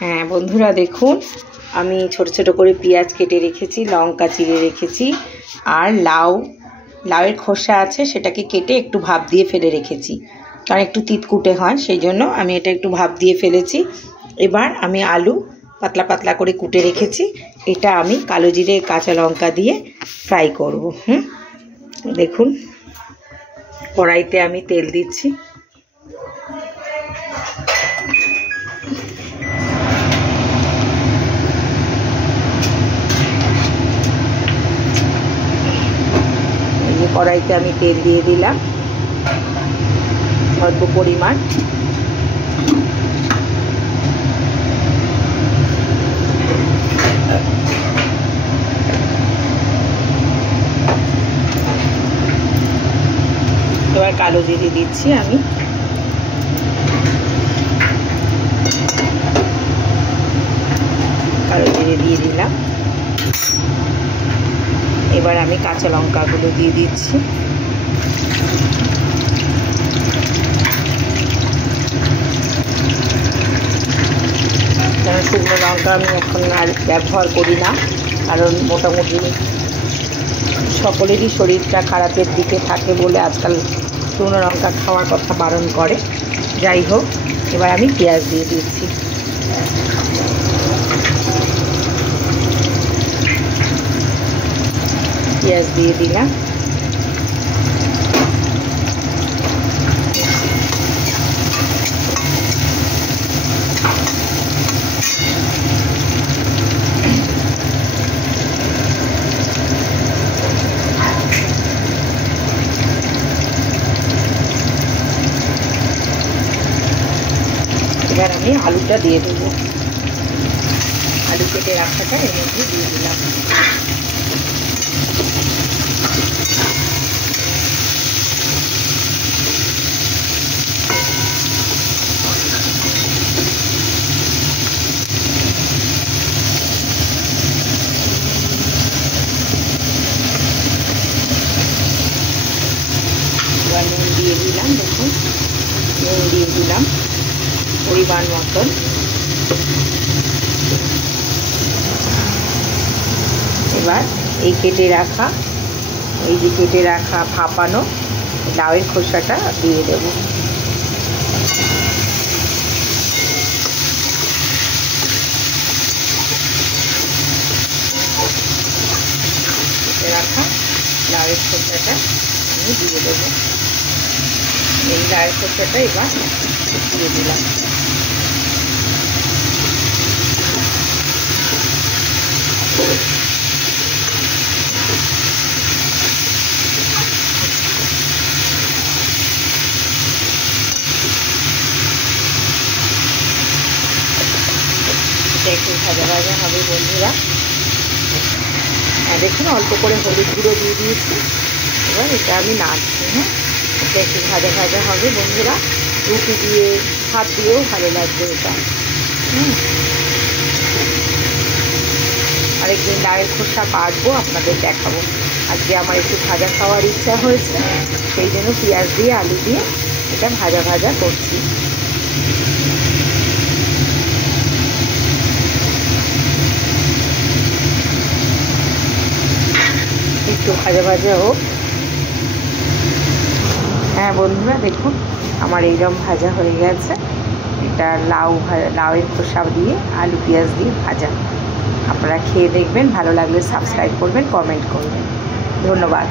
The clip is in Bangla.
হ্যাঁ বন্ধুরা দেখুন, আমি ছোট ছোট করে পেঁয়াজ কেটে রেখেছি, লঙ্কা চিড়ে রেখেছি, আর লাউয়ের খোসা আছে সেটাকে কেটে একটু ভাপ দিয়ে ফেলে রেখেছি, কারণ একটু তিতকুটে হয়, সেই জন্য আমি এটা একটু ভাপ দিয়ে ফেলেছি। এবার আমি আলু পাতলা পাতলা করে কুটে রেখেছি, এটা আমি কালো জিরে কাঁচা লঙ্কা দিয়ে ফ্রাই করব। দেখুন কড়াইতে আমি তেল দিচ্ছি, কড়াইতে আমি তেল দিয়ে দিলাম অল্প পরিমাণ। এবার কালো জিরে দিচ্ছি আমি, কালো জিরে দিয়ে দিলাম। এবার আমি কাঁচা লঙ্কাগুলো দিয়ে দিচ্ছি, কারণ শুকনো লঙ্কা আমি এখন আর ব্যবহার করি না, কারণ মোটামুটি সকলেরই শরীরটা খারাপের দিকে থাকে বলে আজকাল শুকনো লঙ্কা খাওয়ার কথা বারণ করে। যাই হোক, এবার আমি পেঁয়াজ দিয়ে দিচ্ছি, পেঁয়াজ দিয়ে দিলাম। এবার আমি আলুটা দিয়ে দেবো, আলু কেটে রাখাটা এর মধ্যে দিয়ে দিলাম। এবার নুন দিয়ে দিলাম, দেখুন নুন দিয়ে দিলাম পরিমাণ মতন। এবার এই কেটে রাখা ভাপানো লাউয়ের খোসাটা দিয়ে দেব। কেটে রাখা লাউয়ের খোসাটা আমি দিয়ে দেবো। এই লাউয়ের খোসাটা এবার দিয়ে দিলাম। একটু ভাজা ভাজা হবে বন্ধুরা। দেখুন অল্প করে হলুদ গুঁড়ো দিয়ে দিয়েছি, এবার এটা আমি নাড়ছি। এটা একটু ভাজা ভাজা হবে বন্ধুরা, রুটি দিয়ে ভাত দিয়েও ভালো লাগবে এটা। আরেকদিন লাউয়ের খোসা কাটবো, আপনাদের দেখাবো। আজকে আমার একটু ভাজা খাওয়ার ইচ্ছা হয়েছে, সেই জন্য পেঁয়াজ দিয়ে আলু দিয়ে এটা ভাজা ভাজা করছি। একটু ভাজা ভাজা হোক। হ্যাঁ বন্ধুরা দেখুন আমার এইরকম ভাজা হয়ে গেছে। এটা লাউয়ের খোসা দিয়ে আলু পেঁয়াজ দিয়ে ভাজা। আপনারা খেয়ে দেখবেন, ভালো লাগলে সাবস্ক্রাইব করবেন, কমেন্ট করবেন। ধন্যবাদ।